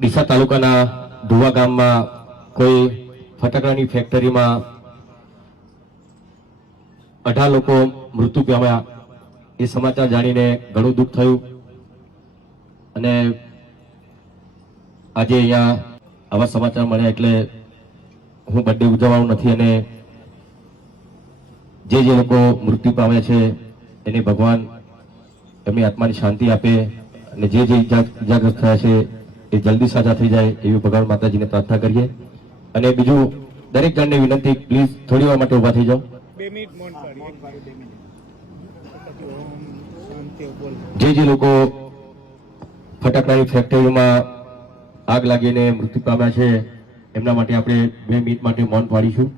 ડીસા તાલુકાના ધુવા ગામમાં કોઈ ફટાકડાની ફેક્ટરીમાં 18 લોકો મૃત્યુ પામ્યા એ સમાચાર જાણીને ઘણું દુઃખ થયું અને આજે અહીંયા આવા સમાચાર મળ્યા એટલે હું બર્થડે ઉજવવાનો નથી અને જે લોકો મૃત્યુ પામ્યા છે એને ભગવાન એમની આત્માની શાંતિ આપે અને જે ઇજાગ્રસ્ત થયા છે એ જલ્દી સાજા થઈ જાય એવી ભગવાન માતાજીને પ્રાર્થના કરીએ અને બીજું દરેક જણને વિનંતી પ્લીઝ થોડી વાર માટે ઊભા થઈ જાઓ. જે લોકો ફટાકડાની ફેક્ટરીમાં આગ લાગીને મૃત્યુ પામ્યા છે એમના માટે આપણે 2 મિનિટ માટે મૌન પાડીશું.